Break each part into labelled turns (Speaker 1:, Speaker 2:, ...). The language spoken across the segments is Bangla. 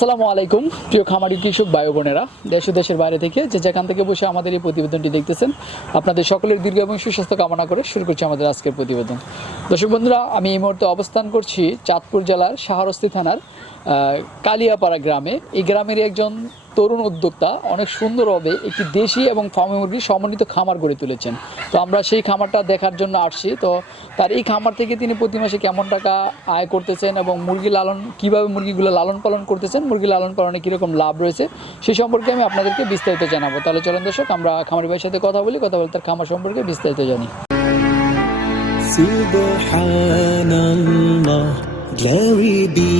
Speaker 1: আসসালামু আলাইকুম, প্রিয় খামারি কৃষক ভাই বোনেরা। দেশ ও দেশের বাইরে থেকে যে যেখান থেকে বসে আমাদের এই প্রতিবেদনটি দেখতেছেন, আপনাদের সকলের দীর্ঘ এবং সুস্বাস্থ্য কামনা করে শুরু করছি আমাদের আজকের প্রতিবেদন। দর্শক বন্ধুরা, আমি এই মুহূর্তে অবস্থান করছি চাঁদপুর জেলার শাহরস্তি থানার কালিয়াপাড়া গ্রামে। এই গ্রামের একজন তরুণ উদ্যোক্তা অনেক সুন্দরভাবে একটি দেশি এবং ফার্মি মুরগির সমন্বিত খামার গড়ে তুলেছেন। তো আমরা সেই খামারটা দেখার জন্য আসছি। তো তার এই খামার থেকে তিনি প্রতি মাসে কেমন টাকা আয় করতেছেন এবং মুরগি লালন, কীভাবে মুরগিগুলো লালন পালন করতেছেন, মুরগি লালন পালনে কীরকম লাভ রয়েছে সেই সম্পর্কে আমি আপনাদেরকে বিস্তারিত জানাব। তাহলে চলেন দর্শক, আমরা খামারি ভাইয়ের সাথে কথা বলি, কথা বলে তার খামার সম্পর্কে বিস্তারিত জানি।
Speaker 2: glory be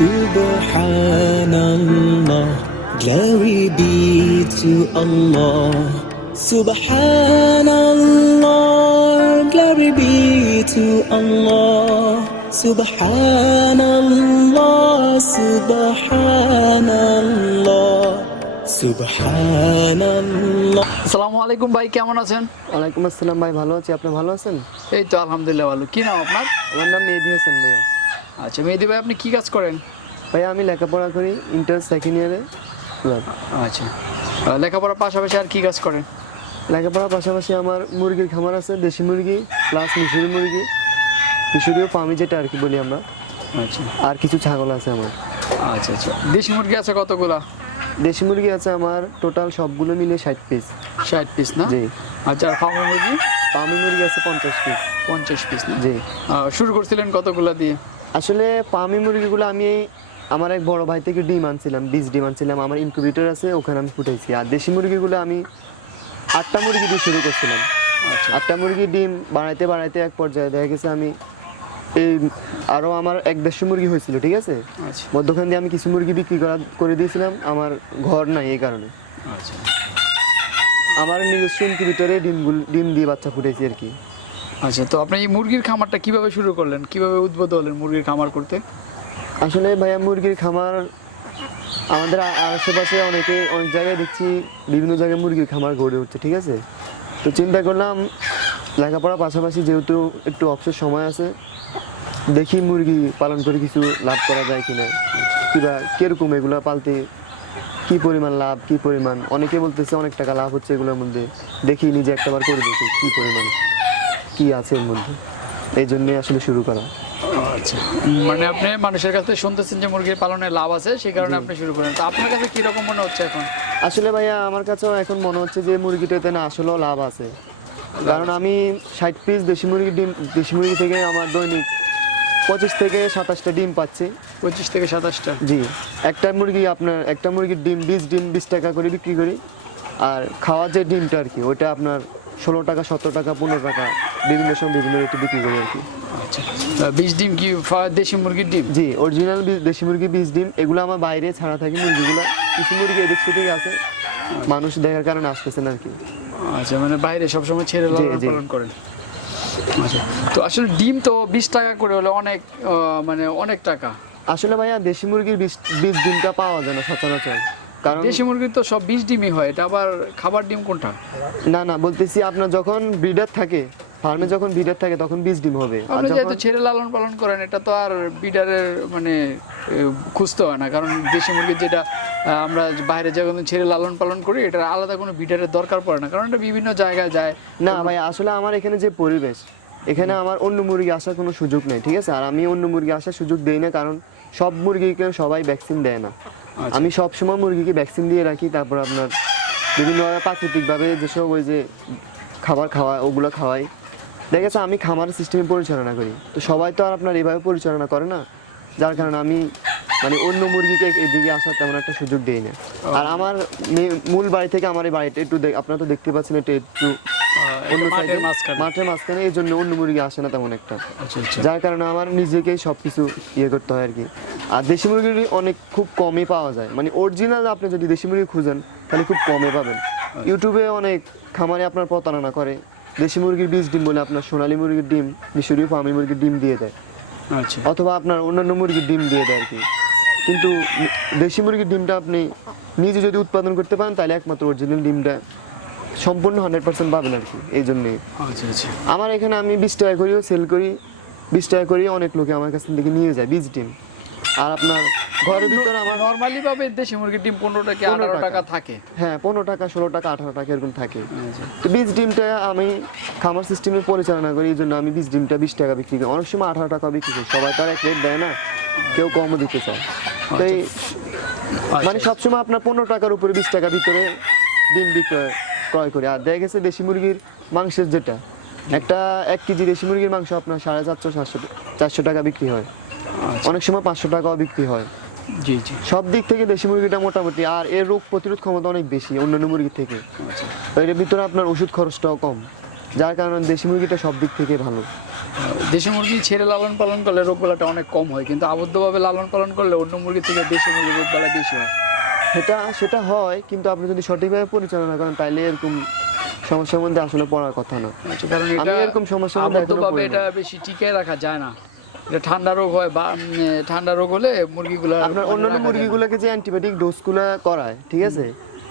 Speaker 2: Subhanallah, glory be to Allah. Subhanallah, glory be to Allah. Subhanallah, Subhanallah, Subhanallah.
Speaker 1: আসসালামু আলাইকুম ভাই কেমন আছেন
Speaker 3: ওয়ালাইকুম আসসালাম ভাই ভালো আছি আপনি ভালো আছেন
Speaker 1: এই তো আলহামদুলিল্লাহ ভালো কী নাম আপনার
Speaker 3: আমার নাম মেহেদি হাসান ভাইয়া
Speaker 1: আচ্ছা মেহেদি ভাই আপনি কী কাজ করেন?
Speaker 3: ভাইয়া আমি লেখাপড়া করি ইন্টার সেকেন্ড ইয়ারে
Speaker 1: আচ্ছা। লেখাপড়ার পাশাপাশি আর কী কাজ করেন?
Speaker 3: লেখাপড়ার পাশাপাশি আমার মুরগির খামার আছে দেশি মুরগি প্লাস মিশরি মুরগি। মিশরীয় পামি যেটা আর কি বলি আমরা।
Speaker 1: আচ্ছা।
Speaker 3: আর কিছু ছাগল আছে আমার।
Speaker 1: আচ্ছা আচ্ছা। দেশি মুরগি আছে কতগুলা?
Speaker 3: দেশি মুরগি আছে আমার টোটাল সবগুলো মিলে ষাট পিস
Speaker 1: ষাট পিস না?
Speaker 3: জি।
Speaker 1: আচ্ছা আর ফার্মের মুরগি?
Speaker 3: পামি মুরগি আছে পঞ্চাশ পিস
Speaker 1: পঞ্চাশ পিস না?
Speaker 3: জি।
Speaker 1: শুরু করছিলেন কতগুলা দিয়ে?
Speaker 3: আসলে পামি মুরগিগুলো আমি আমার এক বড় ভাই থেকে ডিম আনছিলাম বীজ ডিম আনছিলাম আমার ইনকিউবেটর আছে ওখানে আমি ফুটাইছি। আর দেশি মুরগিগুলো আমি আটটা মুরগি দিয়ে শুরু করছিলাম।
Speaker 1: আচ্ছা।
Speaker 3: আটটা মুরগি ডিম বানাইতে বানাইতে এক পর্যায়ে দেখা গেছে আমি এই আরও আমার এক দেড়শো মুরগি হয়েছিল ঠিক আছে?
Speaker 1: আচ্ছা।
Speaker 3: মধ্যখান দিয়ে আমি কিছু মুরগি বিক্রি করা করে দিয়েছিলাম আমার ঘর নাই এই কারণে।
Speaker 1: আচ্ছা।
Speaker 3: আমার নিজস্ব ইনকিউবেটরে ডিমগুলো ডিম দিয়ে বাচ্চা ফুটেছি আর কি।
Speaker 1: আচ্ছা তো আপনি এই মুরগির খামারটা কীভাবে শুরু করলেন? কীভাবে উদ্বুদ্ধ হলেন মুরগির খামার করতে?
Speaker 3: আসলে ভাইয়া, মুরগির খামার আমাদের আশেপাশে অনেকে অনেক জায়গায় দেখছি, বিভিন্ন জায়গায় মুরগির খামার গড়ে উঠছে, ঠিক আছে? তো চিন্তা করলাম, লেখাপড়ার পাশাপাশি যেহেতু একটু অবসর সময় আছে, দেখি মুরগি পালন করে কিছু লাভ করা যায় কিনা। কিবা কীরকম এগুলো পালতে, কি পরিমাণ লাভ, কি পরিমাণ? অনেকে বলতেছে অনেক টাকা লাভ হচ্ছে এগুলোর মধ্যে, দেখি নিজে একটাবার করে দেখি কি পরিমাণ। কি আছে এর মধ্যে? এই জন্যই আসলে শুরু করা।
Speaker 1: আচ্ছা। মানে আপনি মানুষের কাছে শুনতেছেন যে মুরগির পালনে লাভ আছে সেই কারণে আপনি শুরু করেন। তো আপনার কাছে কীরকম মনে হচ্ছে এখন?
Speaker 3: আসলে ভাইয়া আমার কাছেও এখন মনে হচ্ছে যে মুরগিটাতে না আসলেও লাভ আছে। কারণ আমি ষাট পিস দেশি মুরগি ডিম দেশি মুরগি থেকে আমার দৈনিক পঁচিশ থেকে সাতাশটা ডিম পাচ্ছি।
Speaker 1: পঁচিশ থেকে সাতাশটা?
Speaker 3: জি। একটা মুরগি আপনার একটা মুরগির ডিম বিশ ডিম বিশ টাকা করে বিক্রি করি। আর খাওয়ার যে ডিমটা আর কি ওইটা আপনার ষোলো টাকা সতেরো টাকা পনেরো টাকা বিভিন্ন সময় বিভিন্ন রেটে বিক্রি করি আর কি।
Speaker 1: আচ্ছা। বিশ ডিম কি দেশি মুরগির ডিম?
Speaker 3: জি অরিজিনাল দেশি মুরগি বীজ ডিম এগুলো আমার বাইরে ছাড়া থাকে মুরগিগুলো। কিছু মুরগি এদিক সেদিক আছে মানুষ দেখার কারণে আসতেছে না আর কি।
Speaker 1: আচ্ছা মানে বাইরে সবসময় ছেড়ে পালন করেন। আচ্ছা তো আসলে ডিম তো বিশ টাকা করে হলে অনেক মানে অনেক টাকা।
Speaker 3: আসলে ভাইয়া দেশি মুরগির বীজ বীজ ডিমটা পাওয়া যায় না সচরাচর। কারণ
Speaker 1: দেশি মুরগির তো সব বিশ ডিমই হয় এটা আবার খাবার ডিম কোনটা?
Speaker 3: না না বলতেছি আপনার যখন ব্রিডার থাকে ফার্মে যখন ব্রিডার থাকে তখন বীজ ডিম হবে। আর
Speaker 1: আপনি যেহেতু ছেড়ে লালন পালন করেন এটা তো আর বিডারের মানে খুঁজতে হয় না। কারণ দেশি মুরগির যেটা আমরা বাইরে যখন ছেড়ে লালন পালন করি এটা আলাদা কোনো বিডারের দরকার পড়ে না। কারণ এটা বিভিন্ন জায়গায় যায়।
Speaker 3: না ভাই আসলে আমার এখানে যে পরিবেশ এখানে আমার অন্য মুরগি আসার কোনো সুযোগ নেই ঠিক আছে? আর আমি অন্য মুরগি আসার সুযোগ দেই না কারণ সব মুরগিকে সবাই ভ্যাকসিন দেয় না।
Speaker 1: আচ্ছা।
Speaker 3: আমি সব সময় মুরগিকে ভ্যাকসিন দিয়ে রাখি তারপর আপনার বিভিন্নভাবে প্রাকৃতিকভাবে যেসব ওই যে খাবার খাওয়ায় ওগুলো খাওয়াই। দেখা গেছে আমি খামার সিস্টেমে পরিচালনা করি। তো সবাই তো আর আপনার এভাবে পরিচালনা করে না যার কারণে আমি মানে অন্য মুরগিকে এদিকে আসার তেমন একটা সুযোগ দেই না। আর আমার মূল বাড়ি থেকে আমার এই বাড়িটা একটু আপনারা তো দেখতে পাচ্ছেন এটা একটু অন্য সাইডে
Speaker 1: মাঝখানে।
Speaker 3: মাঠের মাঝখানে এই জন্য অন্য মুরগি আসে না তেমন একটা।
Speaker 1: আচ্ছা আচ্ছা।
Speaker 3: যার কারণে আমার নিজেকেই সব কিছু ইয়ে করতে হয় আর কি। আর দেশি মুরগি অনেক খুব কমই পাওয়া যায়। মানে অরিজিনাল আপনি যদি দেশি মুরগি খুঁজেন তাহলে খুব কমে পাবেন। ইউটিউবে অনেক খামারে আপনার প্রতারণা করে। দেশি মুরগির বীজ ডিম বলে আপনার সোনালী মুরগির ডিম মিশরীয় ফার্মি মুরগির ডিম দিয়ে দেয়।
Speaker 1: আচ্ছা।
Speaker 3: অথবা আপনার অন্যান্য মুরগির ডিম দিয়ে দেয় আর কি। কিন্তু দেশি মুরগির ডিমটা আপনি নিজে যদি উৎপাদন করতে পারেন তাহলে একমাত্র অরিজিনাল ডিমটা সম্পূর্ণ হান্ড্রেড পার্সেন্ট পাবেন আর কি এই জন্যে
Speaker 1: আচ্ছা আচ্ছা।
Speaker 3: আমার এখানে আমি বিশ টাকা করেও সেল করি বিশ টাকা করেই অনেক লোকে আমার কাছ থেকে নিয়ে যায় বীজ ডিম। আর আপনার ঘরের ভিতরে আমার
Speaker 1: নর্মালি ভাবে দেশি মুরগির ডিম পনেরো টাকা আঠারো
Speaker 3: টাকা।
Speaker 1: থাকে।
Speaker 3: হ্যাঁ পনেরো টাকা ষোলো টাকা আঠারো টাকা এরকম থাকে।
Speaker 1: আচ্ছা
Speaker 3: তো বীজ ডিমটা আমি খামার সিস্টেমে পরিচালনা করি এই জন্য আমি বীজ ডিমটা বিশ টাকা বিক্রি করি। অনেক সময় আঠারো টাকা বিক্রি করি। সবাই এক রেট দেয় না কেউ কমও দিতে চায়। তো এই মানে
Speaker 1: আচ্ছা।
Speaker 3: সবসময় আপনার পনেরো টাকার উপরে বিশ টাকা ভিতরে ডিম বিক্রয় ক্রয় করি। আর দেখা গেছে দেশি মুরগির মাংসের যেটা একটা এক কেজি দেশি মুরগির মাংস আপনার সাড়ে চারশো সাতশো চারশো টাকা বিক্রি হয়।
Speaker 1: আচ্ছা।
Speaker 3: অনেক সময় পাঁচশো টাকাও বিক্রি হয়।
Speaker 1: জি জি।
Speaker 3: সব দিক থেকে দেশি মুরগিটা মোটামুটি আর এর রোগ প্রতিরোধ ক্ষমতা অনেক বেশি অন্যান্য মুরগির থেকে।
Speaker 1: আচ্ছা।
Speaker 3: এর ভিতরে আপনার ওষুধ খরচটাও কম যার কারণে দেশি মুরগিটা সব দিক থেকে ভালো।
Speaker 1: দেশি মুরগি ছেড়ে লালন পালন করলে রোগবালাটা অনেক কম হয় কিন্তু আবদ্ধভাবে লালন পালন করলে অন্য মুরগি থেকে দেশি মুরগির রোগবালা বেশি হয়।
Speaker 3: সেটা সেটা হয় কিন্তু আপনি যদি সঠিকভাবে পরিচালনা করেন তাহলে এরকম সমস্যার মধ্যে আসলে পড়ার কথা না।
Speaker 1: আচ্ছা, কারণ
Speaker 3: আমি
Speaker 1: এটা
Speaker 3: এরকম সমস্যার মধ্যে।
Speaker 1: এটা বেশি টিকিয়ে রাখা যায় না। এটা ঠান্ডা রোগ হয় বা ঠান্ডা রোগ হলে মুরগিগুলো
Speaker 3: আপনার অন্যান্য মুরগিগুলোকে যে অ্যান্টিবায়োটিক ডোজগুলো করায় ঠিক আছে?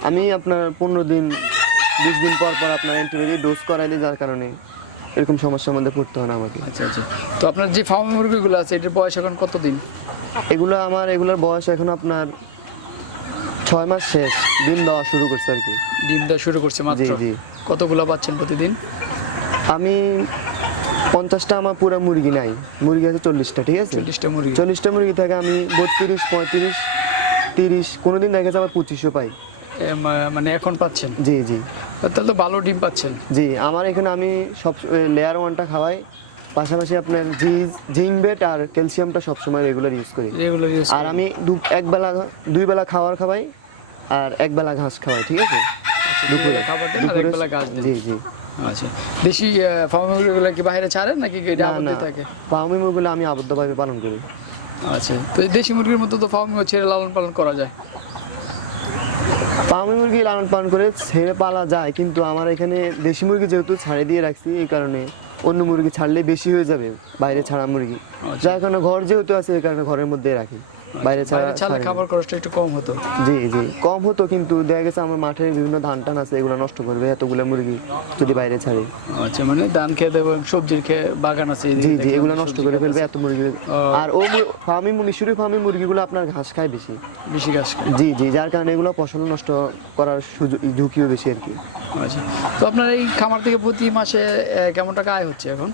Speaker 3: আমি আপনার পনেরো দিন বিশ দিন পর পর আপনার অ্যান্টিবায়োটিক ডোজ করাইলে যার কারণে এরকম সমস্যার মধ্যে পড়তে হয় না আমাকে।
Speaker 1: আচ্ছা আচ্ছা। তো আপনার যে ফার্ম মুরগিগুলো আছে এটার বয়স এখন কতদিন
Speaker 3: এগুলো আমার এগুলোর বয়স এখন আপনার ছয় মাস শেষ দিন দেওয়া শুরু করছে আর কি।
Speaker 1: ডিম দেওয়া শুরু করছে মাত্র?
Speaker 3: জি, জি।
Speaker 1: কতগুলো পাচ্ছেন প্রতিদিন?
Speaker 3: আমি পঞ্চাশটা আমার পুরো মুরগি নাই। মুরগি আছে চল্লিশটা ঠিক আছে?
Speaker 1: চল্লিশটা মুরগি।
Speaker 3: চল্লিশটা মুরগি থেকে আমি বত্রিশ পঁয়ত্রিশ তিরিশ কোনোদিন দেখা যাচ্ছে আমার পঁচিশও পাই।
Speaker 1: মানে এখন পাচ্ছেন?
Speaker 3: জি জি।
Speaker 1: তাহলে তো ভালো ডিম পাচ্ছেন।
Speaker 3: জি আমার এখানে আমি সব লেয়ার ওয়ানটা খাওয়াই। পাশাপাশি আপনার জি জিঙ্ক বেট আর ক্যালসিয়ামটা সবসময় রেগুলার ইউজ করি।
Speaker 1: রেগুলার ইউজ
Speaker 3: আর আমি দু এক বেলা দুই বেলা খাবার খাওয়াই আর এক বেলা ঘাস খাওয়াই ঠিক আছে?
Speaker 1: দুপুরে। খাবার আর একবেলা গাছ
Speaker 3: জি জি।
Speaker 1: আচ্ছা। দেশি ফার্ম মুরগিগুলো কি বাইরে ছাড়েন নাকি এটা আবদ্ধ থাকে?
Speaker 3: ফার্মি মুরগুলো আমি আবদ্ধভাবে পালন করি।
Speaker 1: আচ্ছা। তো দেশি মুরগির মতো তো ফার্ম ছেড়ে লালন পালন করা যায়?
Speaker 3: ফার্মি মুরগি লালন পালন করে ছেড়ে পালা যায় কিন্তু আমার এখানে দেশি মুরগি যেহেতু ছাড়ে দিয়ে রাখছি এই কারণে অন্য মুরগি ছাড়লে বেশি হয়ে যাবে বাইরে ছাড়া মুরগি।
Speaker 1: আচ্ছা।
Speaker 3: যার কারণে ঘর যেহেতু আছে এই কারণে ঘরের মধ্যে রাখি। বাইরে ছাড়া।
Speaker 1: খাবার খরচটা একটু কম হতো।
Speaker 3: জি জি কম হতো কিন্তু দেখা গেছে আমার মাঠে বিভিন্ন ধান টান আছে এগুলো নষ্ট করবে এতগুলো মুরগি যদি বাইরে ছাড়ি।
Speaker 1: আচ্ছা মানে ধান খেতে এবং সবজির খেয়ে বাগান আছে
Speaker 3: জি জি এগুলো নষ্ট করে ফেলবে এত মুরগি। আর ও ফার্মি মিশরি ফার্মি মুরগিগুলো আপনার ঘাস খায় বেশি।
Speaker 1: বেশি গাছ খায়।
Speaker 3: জি জি যার কারণে এগুলো ফসল নষ্ট করার সুযোগ ঝুঁকিও বেশি আর কি।
Speaker 1: আচ্ছা তো আপনার এই খামার থেকে প্রতি মাসে কেমন টাকা আয় হচ্ছে এখন?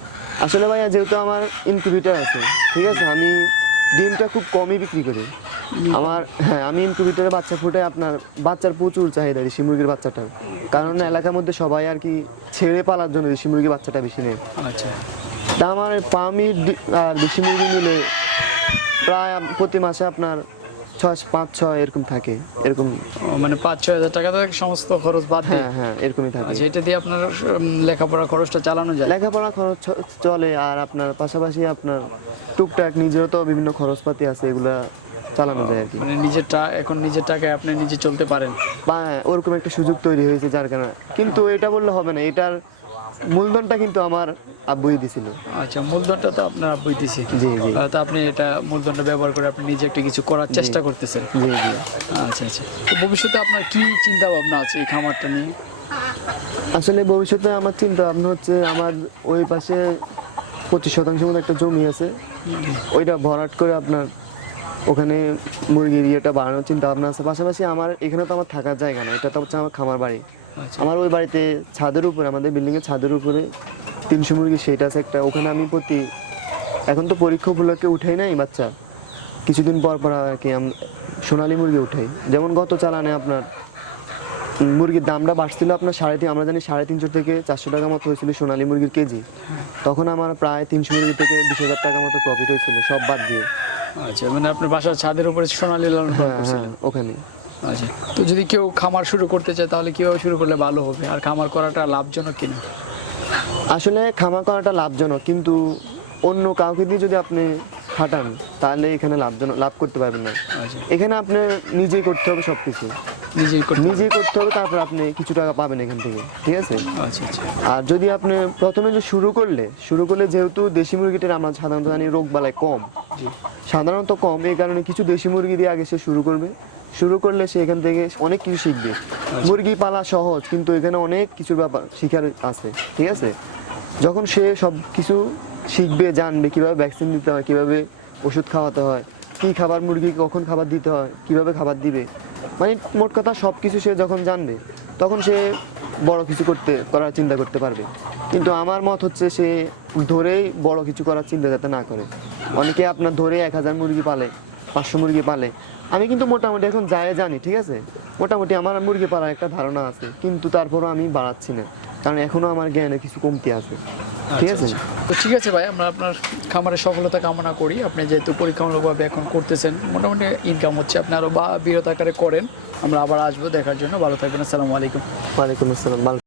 Speaker 3: আসলে ভাইয়া যেহেতু আমার ইনকিউবেটার আছে ঠিক আছে আমি ডিমটা খুব কমই বিক্রি করে। আমার হ্যাঁ আমি ইনকিউবেটারে বাচ্চা ফুটে আপনার বাচ্চার প্রচুর চাহিদা দেশি মুরগির বাচ্চাটার। কারণ এলাকার মধ্যে সবাই আর কি ছেড়ে পালার জন্য দেশি মুরগির বাচ্চাটা বেশি নেই
Speaker 1: আচ্ছা।
Speaker 3: তা আমার পামি আর দেশি মুরগি মিলে প্রায় প্রতি মাসে আপনার ছয় পাঁচ ছয় এরকম থাকে এরকম।
Speaker 1: মানে পাঁচ ছয় হাজার টাকা সমস্ত খরচ বাদ
Speaker 3: হ্যাঁ হ্যাঁ এরকমই থাকে।
Speaker 1: আচ্ছা এটা দিয়ে আপনার লেখাপড়া খরচটা চালানো যায়?
Speaker 3: লেখাপড়া খরচ চলে আর আপনার পাশাপাশি আপনার টুকটাক নিজেরও তো বিভিন্ন খরচপাতি আছে এগুলা চালানো যায় আর কি।
Speaker 1: মানে নিজের টা- এখন নিজের টাকায় আপনি নিজে চলতে পারেন?
Speaker 3: বা ওরকম একটা সুযোগ তৈরি হয়েছে যার কারণে। কিন্তু এটা বললে হবে না এটার মূলধনটা কিন্তু আমার আব্বুই দিছিল।
Speaker 1: আচ্ছা মূলধনটা তো আপনার আব্বুই দিছে।
Speaker 3: জি জি।
Speaker 1: তো আপনি এটা মূলধনটা ব্যবহার করে আপনি নিজে একটা কিছু করার চেষ্টা করতেছেন।
Speaker 3: জি জি।
Speaker 1: আচ্ছা আচ্ছা। তো ভবিষ্যতে আপনার কি চিন্তা ভাবনা আছে এই খামারটা নিয়ে?
Speaker 3: আসলে ভবিষ্যতে আমার চিন্তা ভাবনা হচ্ছে আমার ওই পাশে পঁচিশ শতাংশ মতো একটা জমি আছে। ওইটা ভরাট করে আপনার ওখানে মুরগির ইয়েটা বাড়ানোর চিন্তা ভাবনা আছে। পাশাপাশি আমার এখানে তো আমার থাকার জায়গা না এটা তো হচ্ছে আমার খামার বাড়ি। আমার ওই বাড়িতে ছাদের উপরে আমাদের বিল্ডিংয়ের ছাদের উপরে তিনশো মুরগি সেট আছে একটা। ওখানে আমি প্রতি এখন তো পরীক্ষা উপলক্ষে উঠাই নাই বাচ্চা। কিছুদিন পর পর আর কি সোনালী মুরগি উঠাই। যেমন গত চালানে আপনার মুরগির দামটা বাড়ছিল আপনার সাড়ে তিন আমরা জানি সাড়ে তিনশো থেকে চারশো টাকা মতো হয়েছিল সোনালী মুরগির কেজি। তখন আমার প্রায় তিনশো মুরগি থেকে বিশ হাজার টাকা মতো প্রফিট হয়েছিল সব বাদ দিয়ে।
Speaker 1: আচ্ছা মানে আপনার বাসার ছাদের উপরে সোনালী লালন
Speaker 3: হ্যাঁ হ্যাঁ ওখানে।
Speaker 1: আচ্ছা। তো যদি কেউ খামার শুরু করতে চায় তাহলে কীভাবে শুরু করলে ভালো হবে? আর খামার করাটা লাভজনক কিনা?
Speaker 3: আসলে খামার করাটা লাভজনক কিন্তু অন্য কাউকে দিয়ে যদি আপনি খাটান তাহলে এখানে লাভজনক লাভ করতে পারবেন না।
Speaker 1: আচ্ছা।
Speaker 3: এখানে আপনি নিজেই করতে হবে সব কিছু
Speaker 1: নিজেই করতে
Speaker 3: নিজেই করতে হবে তারপর আপনি কিছু টাকা পাবেন এখান থেকে ঠিক আছে?
Speaker 1: আচ্ছা আচ্ছা।
Speaker 3: আর যদি আপনি প্রথমে যে শুরু করলে শুরু করলে যেহেতু দেশি মুরগিটার আমরা সাধারণত জানি রোগ বালাই কম। সাধারণত কম এই কারণে কিছু দেশি মুরগি দিয়ে আগে সে শুরু করবে। শুরু করলে সে এখান থেকে অনেক কিছু শিখবে। মুরগি পালা সহজ, কিন্তু এখানে অনেক কিছুর ব্যাপার শিখার আছে, ঠিক আছে? যখন সে সব কিছু শিখবে, জানবে কীভাবে ভ্যাকসিন দিতে হয়, কীভাবে ওষুধ খাওয়াতে হয়, কি খাবার মুরগি কখন খাবার দিতে হয়, কীভাবে খাবার দিবে মানে মোট কথা সব কিছু সে যখন জানবে, তখন সে বড় কিছু করতে করার চিন্তা করতে পারবে। কিন্তু আমার মত হচ্ছে সে ধরেই বড় কিছু করার চিন্তা যাতে না করে। অনেকে আপনার ধরে এক হাজার মুরগি পালে পাঁচশো মুরগি পালে। আমি কিন্তু মোটামুটি এখন যায় জানি ঠিক আছে? মোটামুটি আমার মুরগি পালার একটা ধারণা আছে কিন্তু তারপরও আমি বাড়াচ্ছি না কারণ এখনও আমার জ্ঞানে কিছু কমতি আছে ঠিক আছে?
Speaker 1: আচ্ছা, তো ঠিক আছে ভাই আমরা আপনার খামারের সফলতা কামনা করি আপনি যেহেতু পরীক্ষামূলকভাবে এখন করতেছেন মোটামুটি ইনকাম হচ্ছে আপনি আরও বা বৃহৎ আকারে করেন আমরা আবার আসব দেখার জন্য ভালো থাকবেন আসসালামু আলাইকুম।
Speaker 3: ওয়ালাইকুম আসসালাম